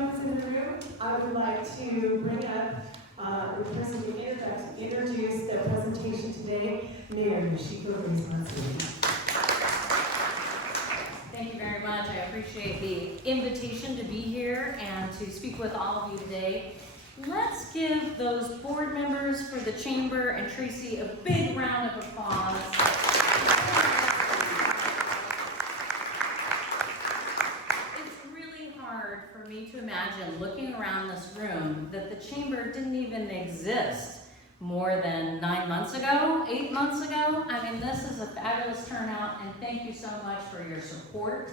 everyone who's in the room. I would like to bring up the person to introduce their presentation today, Mayor Yoshiko Matsui. Thank you very much. I appreciate the invitation to be here and to speak with all of you today. Let's give those board members for the Chamber and Traci a big round of applause. It's really hard for me to imagine looking around this room that the Chamber didn't even exist more than 9 months ago, 8 months ago. I mean, this is a fabulous turnout, and thank you so much for your support.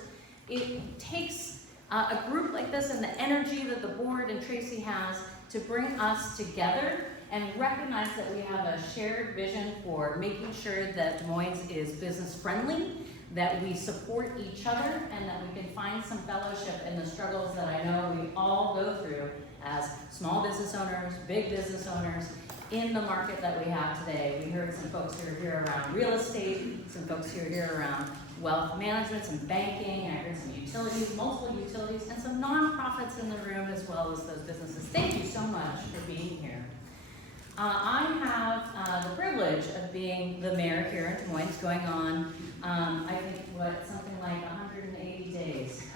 It takes a group like this and the energy that the board and Traci has to bring us together and recognize that we have a shared vision for making sure that Moines is business friendly, that we support each other, and that we can find some fellowship in the struggles that I know we all go through as small business owners, big business owners, in the market that we have today. We heard some folks who are here around real estate, some folks who are here around wealth management, some banking, I heard some utilities, multiple utilities, and some nonprofits in the room as well as those businesses. Thank you so much for being here. I have the privilege of being the mayor here in Des Moines, going on, I think, something like 180 days.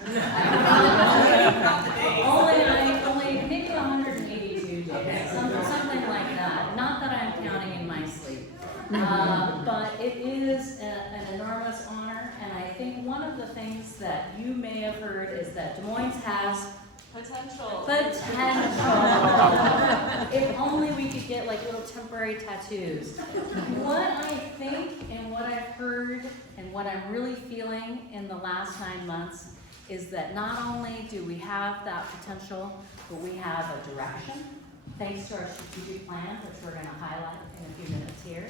only maybe 182 days, something like that. Not that I'm counting in my sleep. But it is an enormous honor, and I think one of the things that you may have heard is that Des Moines has potential. If only we could get like little temporary tattoos. What I think and what I've heard and what I'm really feeling in the last 9 months is that not only do we have that potential, but we have a direction, thanks to our strategic plan, which we're going to highlight in a few minutes here,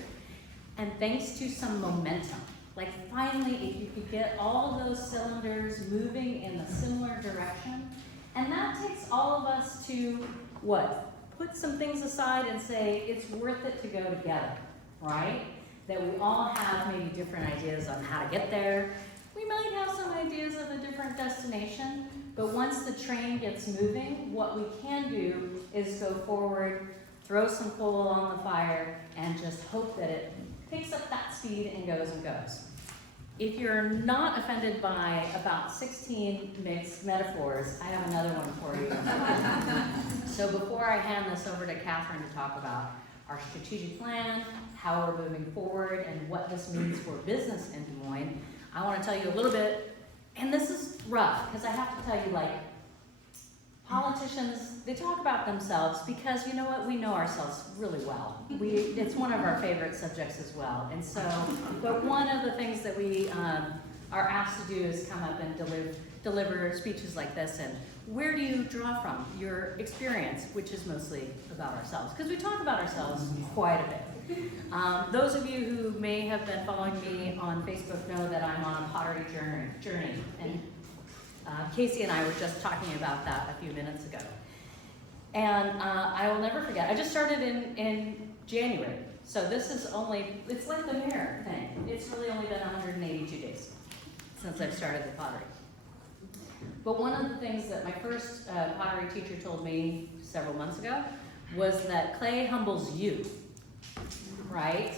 and thanks to some momentum. Like finally, if you could get all of those cylinders moving in a similar direction, and that takes all of us to, what? Put some things aside and say, it's worth it to go together, right? That we all have maybe different ideas on how to get there. We might have some ideas of a different destination, but once the train gets moving, what we can do is go forward, throw some coal on the fire, and just hope that it picks up that speed and goes and goes. If you're not offended by about 16 mixed metaphors, I have another one for you. So before I hand this over to Katherine to talk about our strategic plan, how we're moving forward, and what this means for business in Des Moines, I want to tell you a little bit, and this is rough, because I have to tell you, like, politicians, they talk about themselves because, you know what, we know ourselves really well. It's one of our favorite subjects as well. And so, but one of the things that we are asked to do is come up and deliver speeches like this. And where do you draw from? Your experience, which is mostly about ourselves, because we talk about ourselves quite a bit. Those of you who may have been following me on Facebook know that I'm on a pottery journey. And Casey and I were just talking about that a few minutes ago. And I will never forget, I just started in January. So this is it's like the mayor thing. It's really only been 182 days since I've started the pottery. But one of the things that my first pottery teacher told me several months ago was that clay humbles you, right?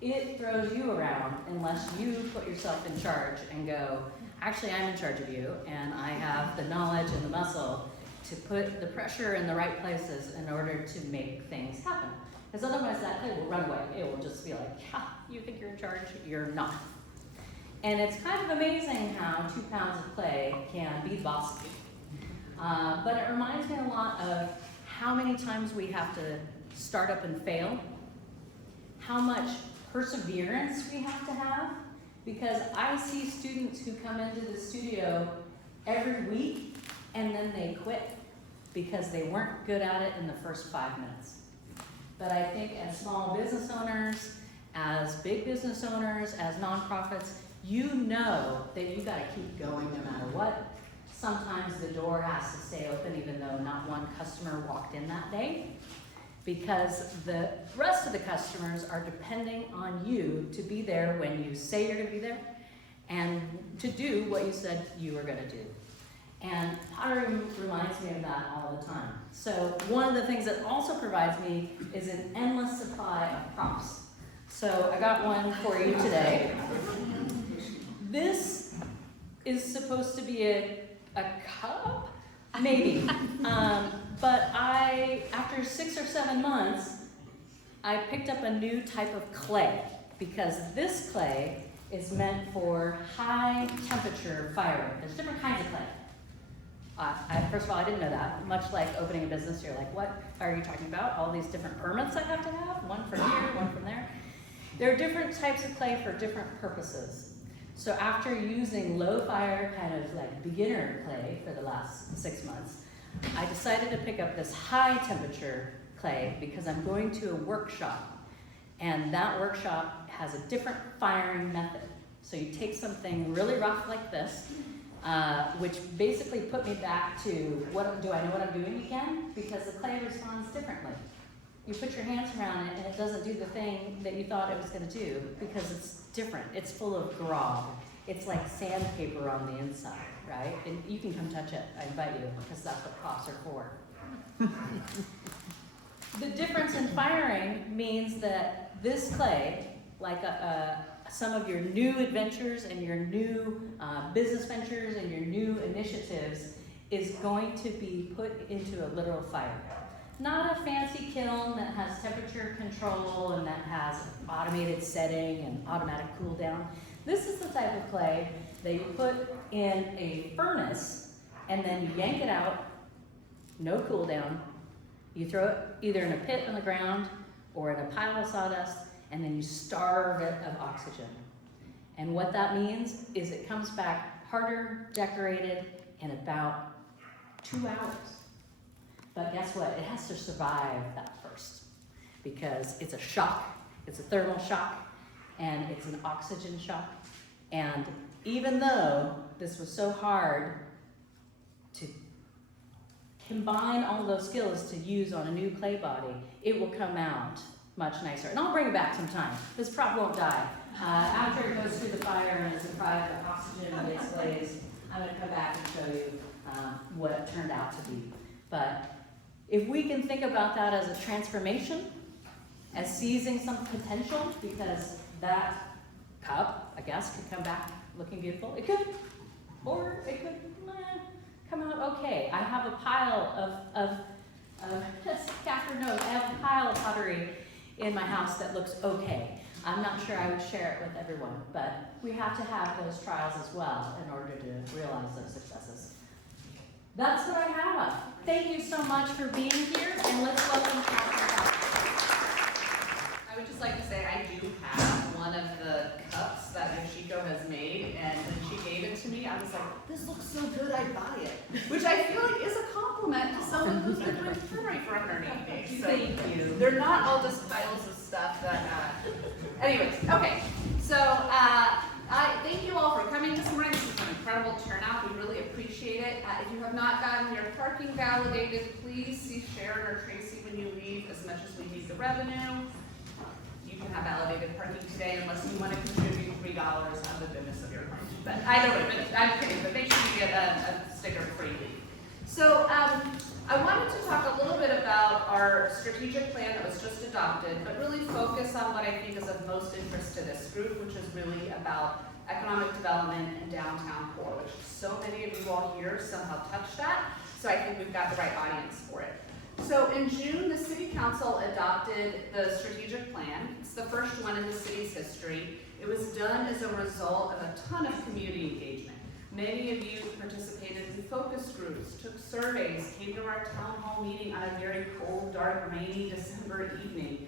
It throws you around unless you put yourself in charge and go, actually, I'm in charge of you, and I have the knowledge and the muscle to put the pressure in the right places in order to make things happen. Because otherwise that clay will run away. It will just be like, you think you're in charge? You're not. And it's kind of amazing how 2 pounds of clay can be bossy. But it reminds me a lot of how many times we have to start up and fail, how much perseverance we have to have. Because I see students who come into the studio every week and then they quit because they weren't good at it in the first 5 minutes. But I think as small business owners, as big business owners, as nonprofits, you know that you gotta keep going no matter what. Sometimes the door has to stay open even though not one customer walked in that day, because the rest of the customers are depending on you to be there when you say you're going to be there and to do what you said you were going to do. And pottery reminds me of that all the time. So one of the things that also provides me is an endless supply of props. So I got one for you today. This is supposed to be a cup? Maybe. But after 6 or 7 months, I picked up a new type of clay because this clay is meant for high temperature firing. There's different kinds of clay. First of all, I didn't know that. Much like opening a business, you're like, what are you talking about? All these different permits I have to have? One from here, one from there. There are different types of clay for different purposes. So after using low fire, kind of like beginner clay for the last 6 months, I decided to pick up this high temperature clay because I'm going to a workshop. And that workshop has a different firing method. So you take something really rough like this, which basically put me back to, do I know what I'm doing again? Because the clay responds differently. You put your hands around it and it doesn't do the thing that you thought it was going to do because it's different. It's full of grog. It's like sandpaper on the inside, right? And you can come touch it. I invite you because that's what props are for. The difference in firing means that this clay, like some of your new adventures and your new business ventures and your new initiatives, is going to be put into a literal fire. Not a fancy kiln that has temperature control and that has automated setting and automatic cool down. This is the type of clay that you put in a furnace and then you yank it out, no cool down. You throw it either in a pit on the ground or in a pile of sawdust, and then you starve it of oxygen. And what that means is it comes back harder, decorated in about 2 hours. But guess what? It has to survive that first because it's a shock, it's a thermal shock, and it's an oxygen shock. And even though this was so hard to combine all those skills to use on a new clay body, it will come out much nicer. And I'll bring it back sometime. This prop won't die. After it goes through the fire and is deprived of oxygen and gets glazed, I'm going to come back and show you what it turned out to be. But if we can think about that as a transformation, as seizing some potential, because that cup, I guess, could come back looking beautiful. It could, or it could come out okay. I have a pile of as Katherine knows, I have a pile of pottery in my house that looks okay. I'm not sure I would share it with everyone, but we have to have those trials as well in order to realize those successes. That's what I have. Thank you so much for being here, and let's welcome Katherine. I would just like to say I do have one of the cups that Yoshiko has made, and when she gave it to me, I was like, this looks so good, I'd buy it. Which I feel like is a compliment to someone who's been doing pottery for 180 days. So Thank you. they're not all just piles of stuff that, anyways, okay. So I thank you all for coming this morning. This is an incredible turnout. We really appreciate it. If you have not gotten your parking validated, please see Sharon or Tracy when you leave, as much as we need the revenue. You can have validated parking today unless you want to contribute $3 out of the goodness of your heart. But I don't know, but I'm kidding, but make sure you get a sticker freely. So I wanted to talk a little bit about our strategic plan that was just adopted, but really focus on what I think is of most interest to this group, which is really about economic development and downtown core, which so many of you all here somehow touch that. So I think we've got the right audience for it. So in June, the City Council adopted the strategic plan. It's the first one in the city's history. It was done as a result of a ton of community engagement. Many of you participated in focus groups, took surveys, came to our town hall meeting on a very cold, dark, rainy December evening.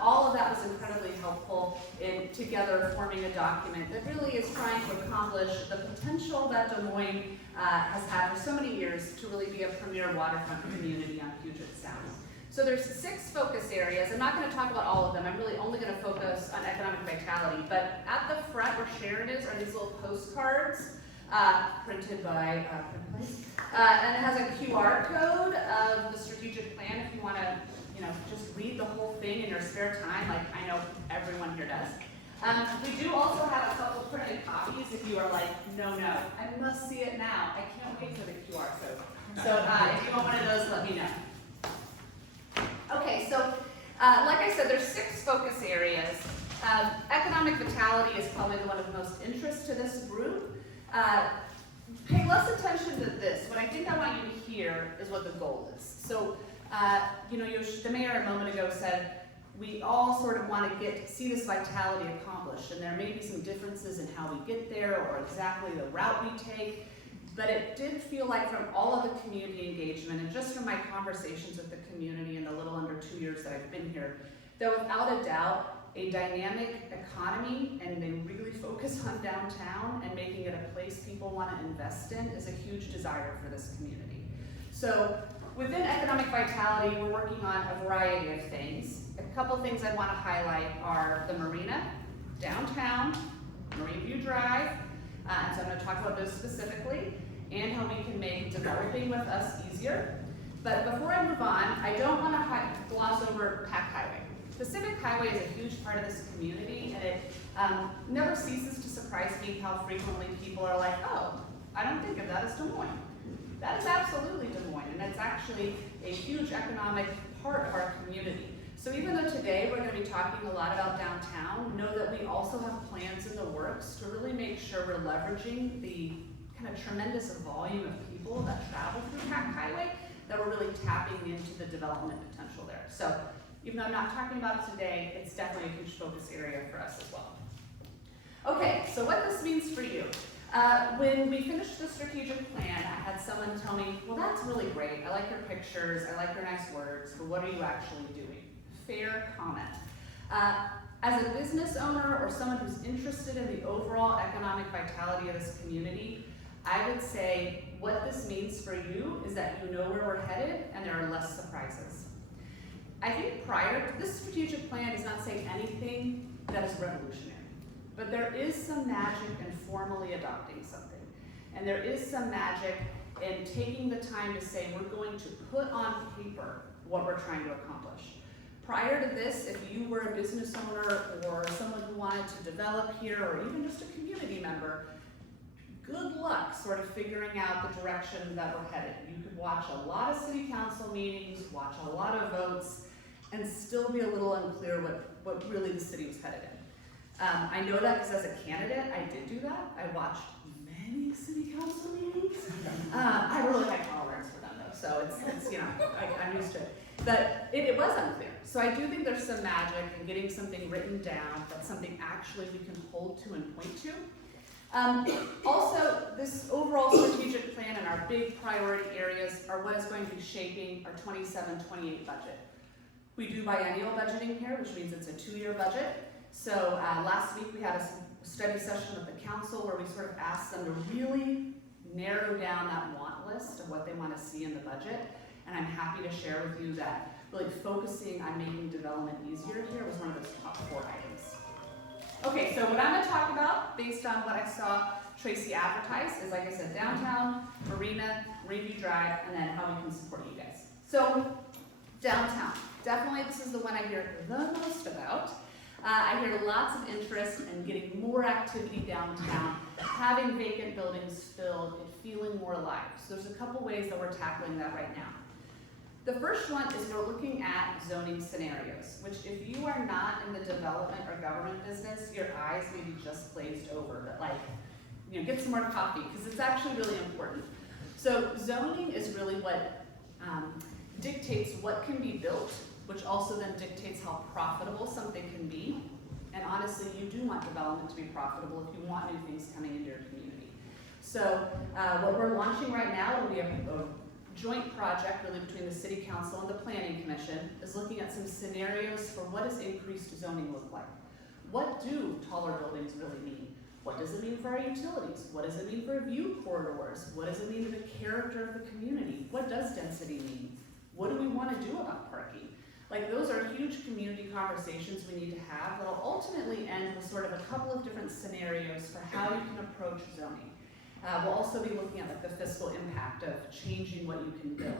All of that was incredibly helpful in together forming a document that really is trying to accomplish the potential that Des Moines has had for so many years to really be a premier waterfront community on Puget Sound. So there's 6 focus areas. I'm not going to talk about all of them. I'm really only going to focus on economic vitality. But at the front where Sharon is are these little postcards printed by and it has a QR code of the strategic plan if you want to, just read the whole thing in your spare time, like I know everyone here does. We do also have a couple printed copies if you are like, no, I must see it now. I can't wait for the QR code. So if you want one of those, let me know. Okay, so like I said, there's 6 focus areas. Economic vitality is probably the one of most interest to this group. Pay less attention to this. What I think I want you to hear is what the goal is. So, the mayor a moment ago said, we all sort of want to see this vitality accomplished, and there may be some differences in how we get there or exactly the route we take, but it did feel like from all of the community engagement and just from my conversations with the community in the little under 2 years that I've been here, that without a doubt, a dynamic economy and they really focus on downtown and making it a place people want to invest in is a huge desire for this community. So within economic vitality, we're working on a variety of things. A couple things I want to highlight are the marina, downtown, Marine View Drive, and so I'm going to talk about those specifically, and how we can make developing with us easier. But before I move on, I don't want to gloss over Pac Highway. Pacific Highway is a huge part of this community, and it never ceases to surprise me how frequently people are like, oh, I don't think of that as Des Moines. That is absolutely Des Moines, and it's actually a huge economic part of our community. So even though today we're going to be talking a lot about downtown, know that we also have plans in the works to really make sure we're leveraging the kind of tremendous volume of people that travel through Pac Highway, that we're really tapping into the development potential there. So even though I'm not talking about it today, it's definitely a huge focus area for us as well. Okay, so what this means for you. When we finished the strategic plan, I had someone tell me, well, that's really great. I like your pictures, I like your nice words, but what are you actually doing? Fair comment. As a business owner or someone who's interested in the overall economic vitality of this community, I would say what this means for you is that you know where we're headed and there are less surprises. I think this strategic plan does not say anything that is revolutionary, but there is some magic in formally adopting something. And there is some magic in taking the time to say we're going to put on paper what we're trying to accomplish. Prior to this, if you were a business owner or someone who wanted to develop here or even just a community member, good luck sort of figuring out the direction that we're headed. You could watch a lot of city council meetings, watch a lot of votes, and still be a little unclear what really the city was headed in. I know that because as a candidate, I did do that. I watched many city council meetings. I have really high tolerance for them though, so it's I'm used to it. But it was unclear. So I do think there's some magic in getting something written down, that's something actually we can hold to and point to. Also, this overall strategic plan and our big priority areas are what is going to be shaping our 27-28 budget. We do biennial budgeting here, which means it's a 2-year budget. So last week we had a study session with the council where we sort of asked them to really narrow down that want list of what they want to see in the budget. And I'm happy to share with you that really focusing on making development easier here was one of those top 4 items. Okay, so what I'm going to talk about, based on what I saw Traci advertise, is like I said, downtown, marina, Marine View Drive, and then how we can support you guys. So, downtown. Definitely this is the one I hear the most about. I hear lots of interest in getting more activity downtown, having vacant buildings filled, and feeling more alive. So there's a couple ways that we're tackling that right now. The first one is we're looking at zoning scenarios, which if you are not in the development or government business, your eyes may be just glazed over, but get some more coffee, because it's actually really important. So zoning is really what dictates what can be built, which also then dictates how profitable something can be. And honestly, you do want development to be profitable if you want new things coming into your community. So what we're launching right now will be a joint project really between the City Council and the Planning Commission, is looking at some scenarios for what does increased zoning look like. What do taller buildings really mean? What does it mean for our utilities? What does it mean for view corridors? What does it mean to the character of the community? What does density mean? What do we want to do about parking? Those are huge community conversations we need to have that'll ultimately end with sort of a couple of different scenarios for how you can approach zoning. We'll also be looking at the fiscal impact of changing what you can build.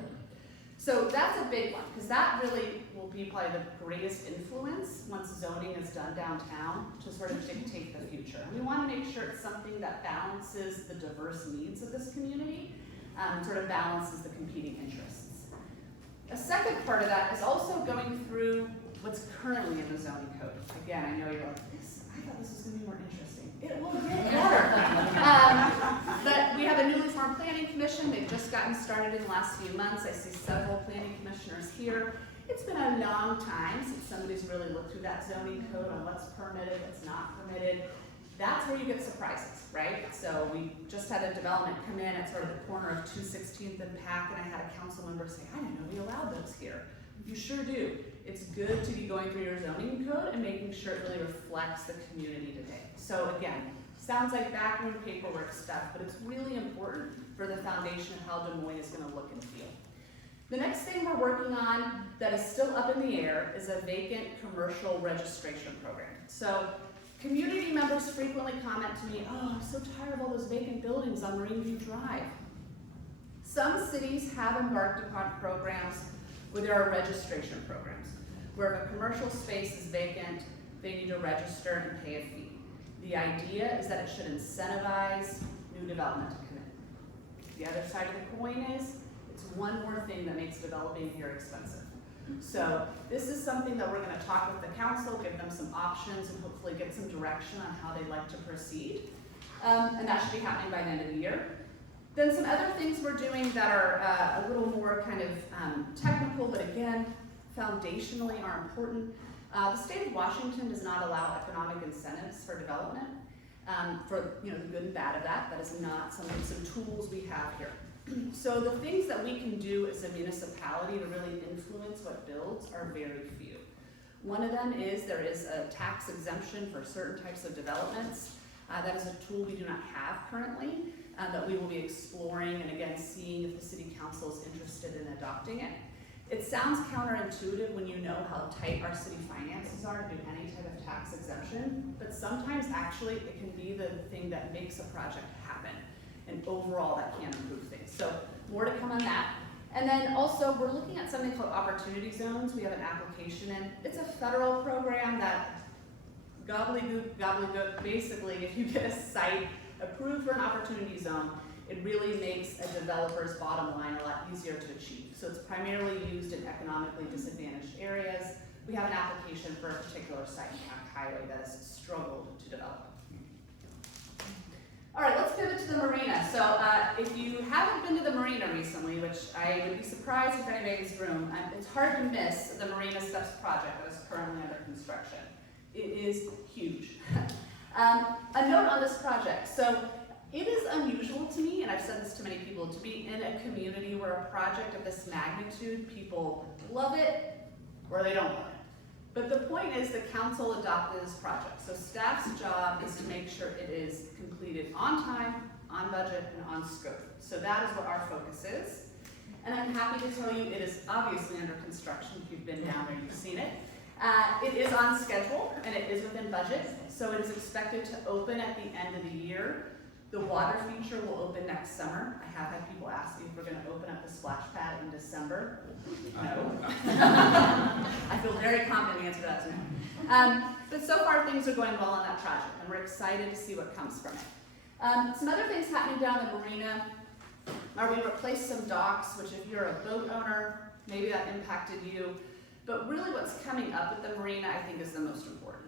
So that's a big one, because that really will be probably the greatest influence once zoning is done downtown to sort of dictate the future. And we want to make sure sure it's something that balances the diverse needs of this community, sort of balances the competing interests. A second part of that is also going through what's currently in the zoning code. Again, I know you're like, I thought this was going to be more interesting. It will get better. But we have a newly formed planning commission. They've just gotten started in the last few months. I see several planning commissioners here. It's been a long time since somebody's really looked through that zoning code on what's permitted, what's not permitted. That's where you get surprises, right? So we just had a development come in at sort of the corner of 216th and Pack, and I had a council member say, I didn't know we allowed those here. You sure do. It's good to be going through your zoning code and making sure it really reflects the community today. So again, sounds like backroom paperwork stuff, but it's really important for the foundation of how Des Moines is going to look and feel. The next thing we're working on that is still up in the air is a vacant commercial registration program. So community members frequently comment to me, oh, I'm so tired of all those vacant buildings on Marine View Drive. Some cities have embarked upon programs where there are registration programs, where if a commercial space is vacant, they need to register and pay a fee. The idea is that it should incentivize new development to come in. The other side of the coin is, it's one more thing that makes developing here expensive. So this is something that we're going to talk with the council, give them some options, and hopefully get some direction on how they'd like to proceed. And that should be happening by the end of the year. Then some other things we're doing that are a little more kind of technical, but again, foundationally are important. The state of Washington does not allow economic incentives for development. For the good and bad of that, that is not some tools we have here. So the things that we can do as a municipality to really influence what builds are very few. One of them is there is a tax exemption for certain types of developments. That is a tool we do not have currently, that we will be exploring and again seeing if the city council is interested in adopting it. It sounds counterintuitive when you know how tight our city finances are to do any type of tax exemption, but sometimes actually it can be the thing that makes a project happen, and overall that can improve things. So more to come on that. And then also we're looking at something called opportunity zones. We have an application in. It's a federal program that gobbledygook, basically if you get a site approved for an opportunity zone, it really makes a developer's bottom line a lot easier to achieve. So it's primarily used in economically disadvantaged areas. We have an application for a particular site in Pack Highway that has struggled to develop. All right, let's pivot to the marina. So if you haven't been to the marina recently, which I would be surprised if anybody in this room, it's hard to miss the Marina Steps project that is currently under construction. It is huge. A note on this project. So it is unusual to me, and I've said this to many people, to be in a community where a project of this magnitude, people love it or they don't love it. But the point is the council adopted this project. So staff's job is to make sure it is completed on time, on budget, and on scope. So that is what our focus is. And I'm happy to tell you it is obviously under construction. If you've been down there, you've seen it. It is on schedule and it is within budget. So it is expected to open at the end of the year. The water feature will open next summer. I have had people ask me if we're going to open up the splash pad in December. No. I feel very confident the answer to that is no. But so far things are going well on that project, and we're excited to see what comes from it. Some other things happening down the marina are we replaced some docks, which if you're a boat owner, maybe that impacted you. But really what's coming up at the marina I think is the most important.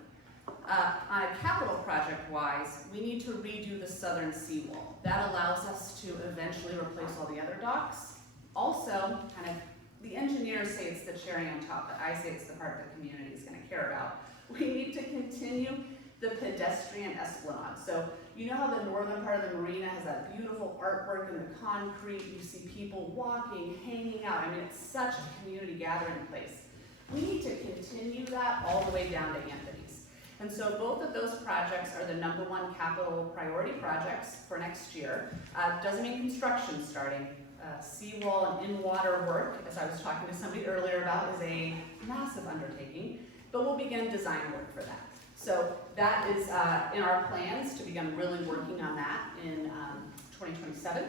On a capital project-wise, we need to redo the southern seawall. That allows us to eventually replace all the other docks. Also, the engineers say it's the cherry on top, but I say it's the part the community is going to care about. We need to continue the pedestrian esplanade. So you know how the northern part of the marina has that beautiful artwork in the concrete. You see people walking, hanging out. I mean, it's such a community gathering place. We need to continue that all the way down to Anthony's. And so both of those projects are the #1 capital priority projects for next year. Doesn't mean construction starting. Seawall and in-water work, as I was talking to somebody earlier about, is a massive undertaking, but we'll begin design work for that. So that is in our plans to begin really working on that in 2027.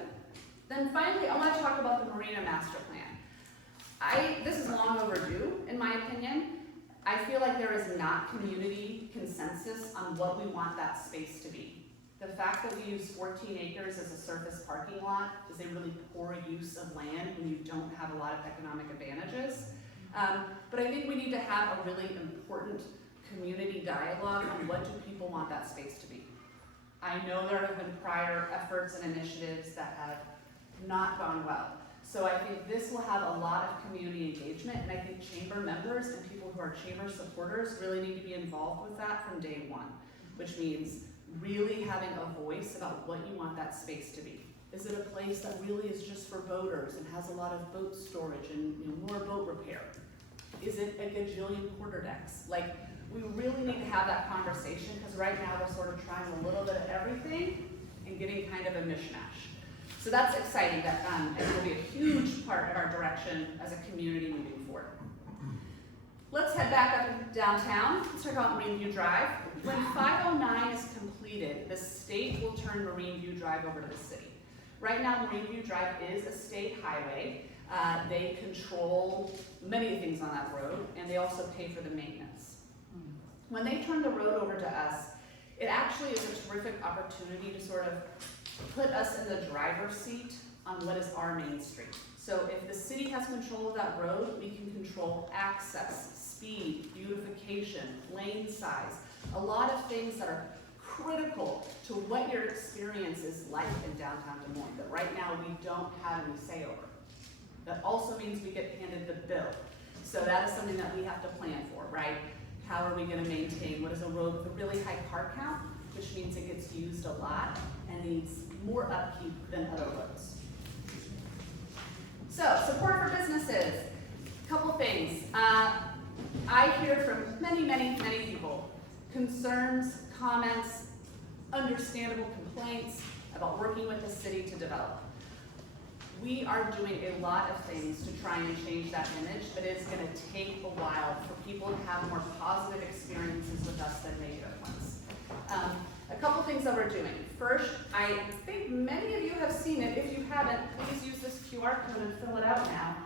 Then finally, I want to talk about the Marina Master Plan. This is long overdue, in my opinion. I feel like there is not community consensus on what we want that space to be. The fact that we use 14 acres as a surface parking lot is a really poor use of land when you don't have a lot of economic advantages. But I think we need to have a really important community dialogue on what do people want that space to be. I know there have been prior efforts and initiatives that have not gone well. So I think this will have a lot of community engagement, and I think chamber members and people who are chamber supporters really need to be involved with that from day one, which means really having a voice about what you want that space to be. Is it a place that really is just for boaters and has a lot of boat storage and more boat repair? Is it a gajillion quarter decks? Like, we really need to have that conversation, because right now we're sort of trying a little bit of everything and getting kind of a mishmash. So that's exciting. That it will be a huge part of our direction as a community moving forward. Let's head back up downtown. Let's talk about Marine View Drive. When 509 is completed, the state will turn Marine View Drive over to the city. Right now, Marine View Drive is a state highway. They control many things on that road, and they also pay for the maintenance. When they turn the road over to us, it actually is a terrific opportunity to sort of put us in the driver's seat on what is our main street. So if the city has control of that road, we can control access, speed, beautification, lane size, a lot of things that are critical to what your experience is like in downtown Des Moines that right now we don't have any say over. That also means we get handed the bill. So that is something that we have to plan for, right? How are we going to maintain what is a road with a really high car count, which means it gets used a lot and needs more upkeep than other roads. So, support for businesses. A couple things. I hear from many people concerns, comments, understandable complaints about working with the city to develop. We are doing a lot of things to try and change that image, but it's going to take a while for people to have more positive experiences with us than negative ones. A couple things that we're doing. First, I think many of you have seen it. If you haven't, please use this QR code and fill it out now.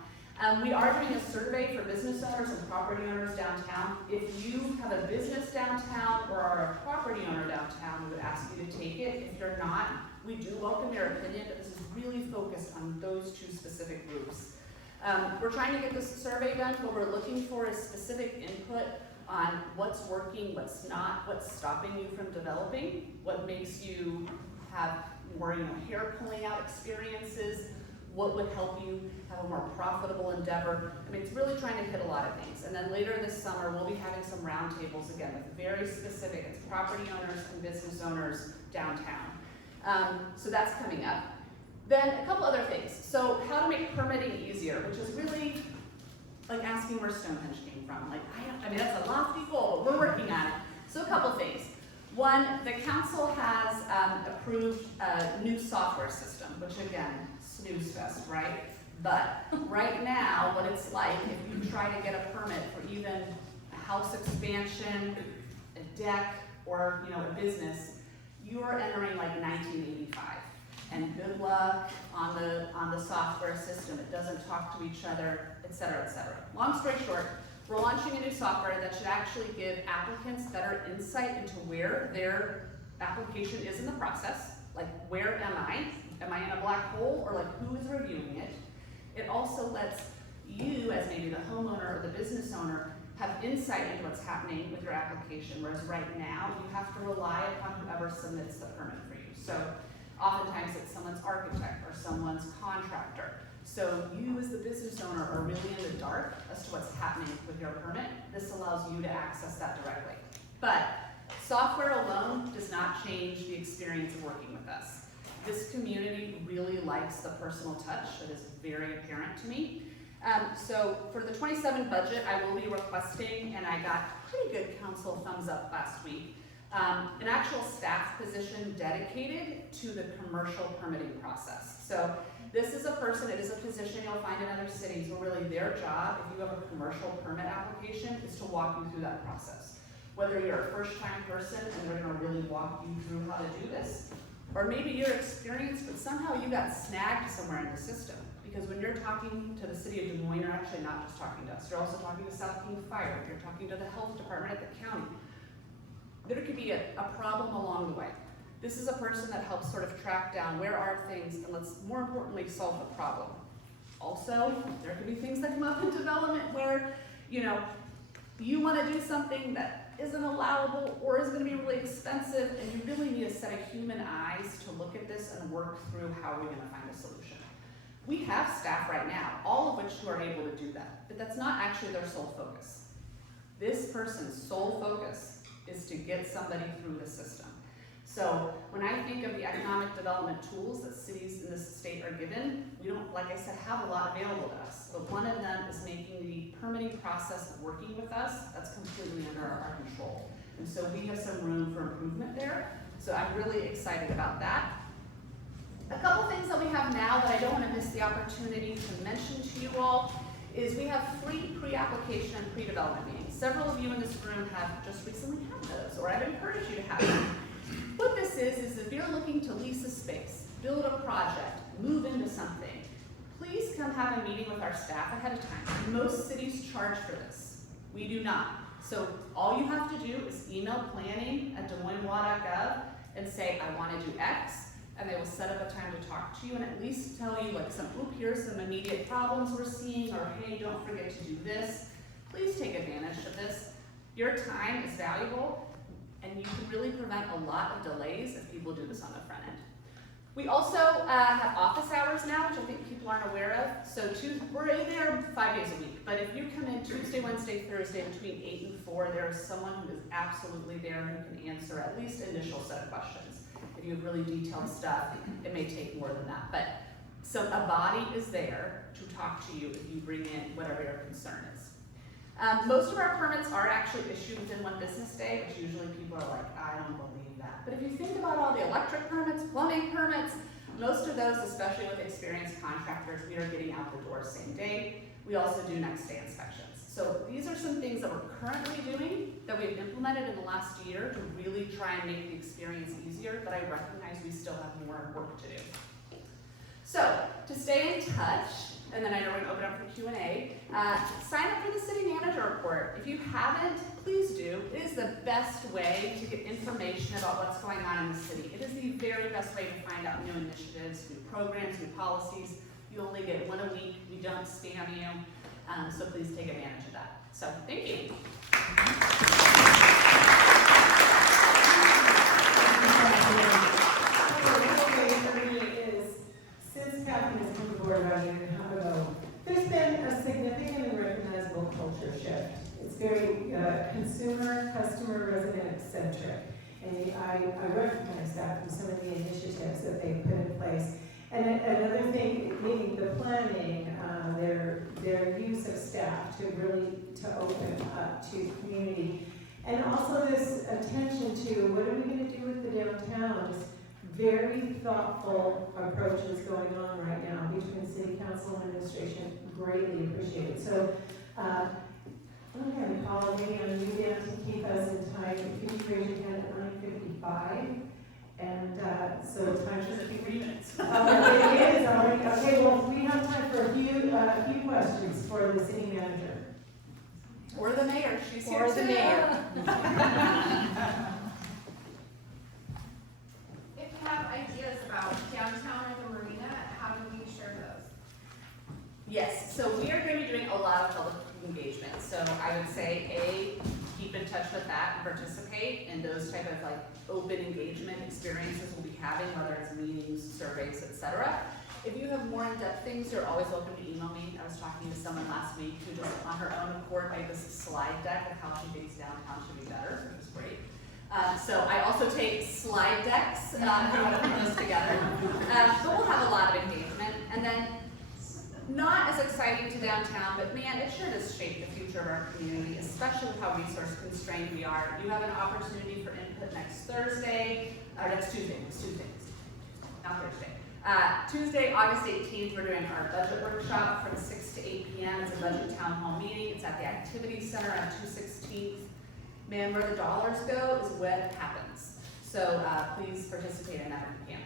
We are doing a survey for business owners and property owners downtown. If you have a business downtown or are a property owner downtown, we would ask you to take it. If you're not, we do welcome your opinion, but this is really focused on those two specific groups. We're trying to get this survey done. What we're looking for is specific input on what's working, what's not, what's stopping you from developing, what makes you have more hair pulling out experiences, what would help you have a more profitable endeavor. I mean, it's really trying to hit a lot of things. And then later this summer, we'll be having some roundtables again with very specific, it's property owners and business owners downtown. So that's coming up. Then a couple other things. So how to make permitting easier, which is really like asking where Stonehenge came from. Like, I mean, that's a lofty goal, but we're working on it. So a couple things. One, the council has approved a new software system, which again, snooze fest, right? But right now, what it's like if you try to get a permit for even a house expansion, a deck, or a business, you are entering like 1985. And good luck on the software system. It doesn't talk to each other, et cetera, et cetera. Long story short, we're launching a new software that should actually give applicants better insight into where their application is in the process. Like, where am I? Am I in a black hole, or like who is reviewing it? It also lets you, as maybe the homeowner or the business owner, have insight into what's happening with your application, whereas right now you have to rely upon whoever submits the permit for you. So oftentimes it's someone's architect or someone's contractor. So you as the business owner are really in the dark as to what's happening with your permit. This allows you to access that directly. But software alone does not change the experience of working with us. This community really likes the personal touch that is very apparent to me. So for the 27 budget, I will be requesting, and I got pretty good council thumbs up last week, an actual staff position dedicated to the commercial permitting process. So this is a person, it is a position you'll find in other cities where really their job, if you have a commercial permit application, is to walk you through that process. Whether you're a first-time person and they're gonna really walk you through how to do this, or maybe you're experienced, but somehow you got snagged somewhere in the system. Because when you're talking to the city of Des Moines, you're actually not just talking to us, you're also talking to South King Fire, you're talking to the health department at the county. There could be a problem along the way. This is a person that helps sort of track down where are things, and let's more importantly solve the problem. Also, there could be things that come up in development where, you know, you want to do something that isn't allowable or is going to be really expensive, and you really need a set of human eyes to look at this and work through how we're going to find a solution. We have staff right now, all of which who are able to do that, but that's not actually their sole focus. This person's sole focus is to get somebody through the system. So when I think of the economic development tools that cities in this state are given, we don't, like I said, have a lot available to us. But one of them is making the permitting process of working with us, that's completely under our control. And so we have some room for improvement there. So I'm really excited about that. A couple things that we have now that I don't want to miss the opportunity to mention to you all is we have free pre-application and pre-development meetings. Several of you in this room have just recently had those, or I've encouraged you to have them. What this is if you're looking to lease a space, build a project, move into something, please come have a meeting with our staff ahead of time. Most cities charge for this. We do not. So all you have to do is email planning@desmoineswa.gov and say, I want to do X, and they will set up a time to talk to you and at least tell you like here's some immediate problems we're seeing, or hey, don't forget to do this. Please take advantage of this. Your time is valuable, and you can really prevent a lot of delays if people do this on the front end. We also have office hours now, which I think people aren't aware of. So we're in there 5 days a week, but if you come in Tuesday, Wednesday, Thursday between 8 and 4, there is someone who is absolutely there who can answer at least initial set of questions. If you have really detailed stuff, it may take more than that. But so a body is there to talk to you if you bring in whatever your concern is. Most of our permits are actually issued within 1 business day, which usually people are like, I don't believe that. But if you think about all the electric permits, plumbing permits, most of those, especially with experienced contractors, we are getting out the door same day. We also do next day inspections. So these are some things that we're currently doing that we've implemented in the last year to really try and make the experience easier, but I recognize we still have more work to do. So to stay in touch, and then I know we're going to open up for Q&A. Sign up for the city manager report. If you haven't, please do. It is the best way to get information about what's going on in the city. It is the very best way to find out new initiatives, new programs, new policies. You only get one a week. We don't spam you. So please take advantage of that. So thank you. Since Katherine has come to board about a year and a half ago, there's been a significant and recognizable culture shift. It's very consumer, customer, resident centric. And I recognize that from some of the initiatives that they've put in place. And another thing, meaning the planning, their use of staff to really open up to the community. And also this attention to what are we going to do with the downtown? Very thoughtful approaches going on right now between City Council and administration. Greatly appreciated. So I'm going to call a meeting on you, Dan, to keep us in time. If you raise your hand at 9:55. And so time Just a few minutes. it is already. Okay, well, we have time for a few questions for the city manager. Or the mayor. She's here Or too. the mayor. If you have ideas about downtown or the marina, how do we share those? Yes, so we are going to be doing a lot of public engagement. So I would say, keep in touch with that and participate in those type of like open engagement experiences we'll be having, whether it's meetings, surveys, etc. If you have more in-depth things, you're always welcome to email me. I was talking to someone last week who just on her own accord made this slide deck of how she thinks downtown should be better, which is great. So I also take slide decks if you want to put those together. But we'll have a lot of engagement. And then not as exciting to downtown, but man, it sure does shape the future of our community, especially with how resource constrained we are. You have an opportunity for input next Thursday, or next Tuesday, not Thursday. Tuesday, August 18th, we're doing our budget workshop from 6 to 8 p.m. It's a budget town hall meeting. It's at the Activity Center on 216th. Man, where the dollars go is what happens. So please participate in that if you can.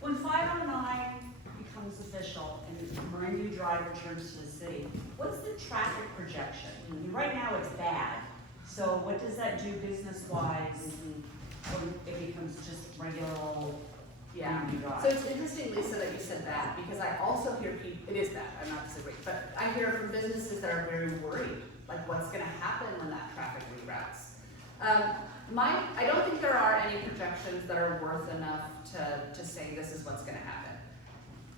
When 509 becomes official and Meringue Drive returns to the city, what's the traffic projection? I mean, right now it's bad, So what does that do business-wise when it becomes just regular old Yeah. community drive? So it's interesting, Lisa, that you said that, because I also hear people, it is bad, I'm not disagreeing, but I hear from businesses that are very worried, like what's gonna happen when that traffic reroutes. I don't think there are any projections that are worth enough to say this is what's gonna happen.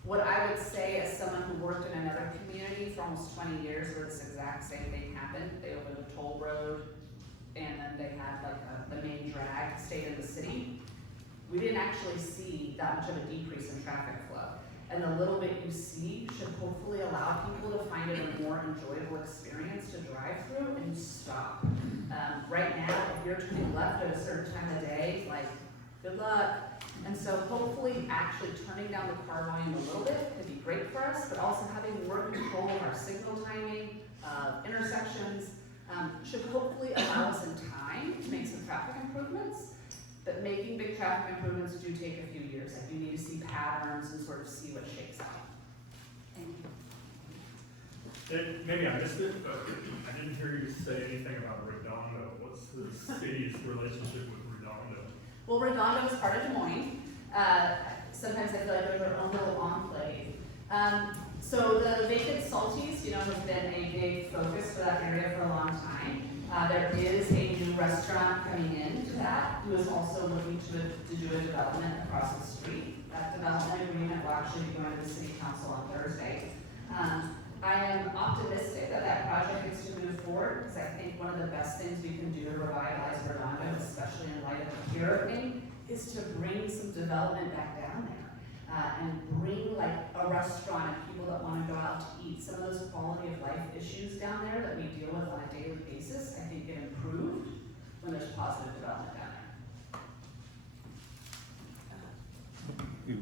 What I would say as someone who worked in another community for almost 20 years where this exact same thing happened, they opened a toll road and then they had like the main drag stayed in the city. We didn't actually see that much of a decrease in traffic flow. And the little bit you see should hopefully allow people to find it a more enjoyable experience to drive through and stop. Right now, if you're turning left at a certain time of day, like, good luck. And so hopefully actually turning down the car volume a little bit could be great for us, but also having more control of our signal timing, intersections, should hopefully allow us in time to make some traffic improvements. But making big traffic improvements do take a few years. Like you need to see patterns and sort of see what shakes out. Thank you. Maybe I missed it, but I didn't hear you say anything about Redondo. What's the city's relationship with Redondo? Well, Redondo is part of Des Moines. Sometimes I feel like they're their own little enclave. So the vacant salties, has been a big focus for that area for a long time. There is a new restaurant coming into that who is also looking to do a development across the street. That development agreement will actually be going to the city council on Thursday. I am optimistic that that project gets to move forward because I think one of the best things we can do to revitalize Redondo, especially in light of the pier opening, is to bring some development back down there. And bring like a restaurant and people that want to go out to eat. Some of those quality of life issues down there that we deal with on a daily basis, I think get improved when there's positive development down there.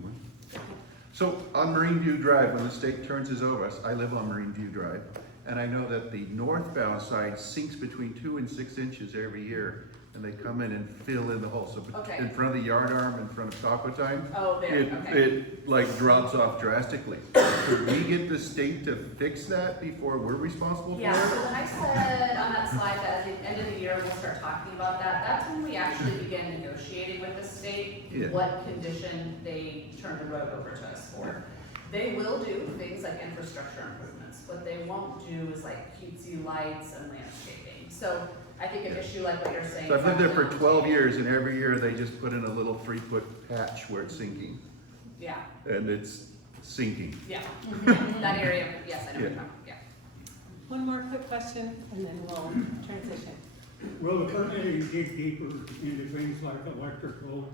So on Marine View Drive, when the state turns us over, I live on Marine View Drive, and I know that the northbound side sinks between 2 and 6 inches every year, and they come in and fill in the hole. So Okay. in front of the yard arm, in front of Taco Time, Oh, there, okay. it like drops off drastically. Could we get the state to fix that before we're responsible for Yeah, so it? when I said on that slide that at the end of the year we'll start talking about that, that's when we actually begin negotiating with the state Yeah. what condition they turn the road over to us for. They will do things like infrastructure improvements. What they won't do is like cutesy lights and landscaping. So I think an issue like what you're saying. So I've lived there for 12 years, and every year they just put in a little 3-foot patch where it's sinking, Yeah, and it's sinking. yeah. That area, yes, I know what you're talking about, yeah. One more quick question, and then we'll transition. Will the committee dig deeper into things like electrical,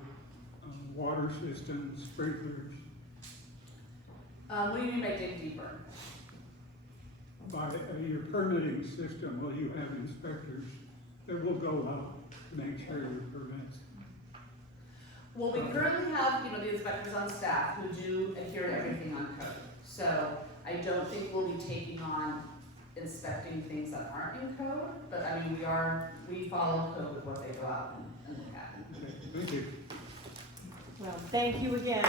water systems, sprinklers, What do you mean by dig deeper? by your permitting system? Will you have inspectors that will go out to make sure your permits? Well, we currently have, the inspectors on staff who do adhere to everything on code. So I don't think we'll be taking on inspecting things that aren't in code, but I mean, we follow code with what they go out and look at. Okay, thank you. Well, thank you again.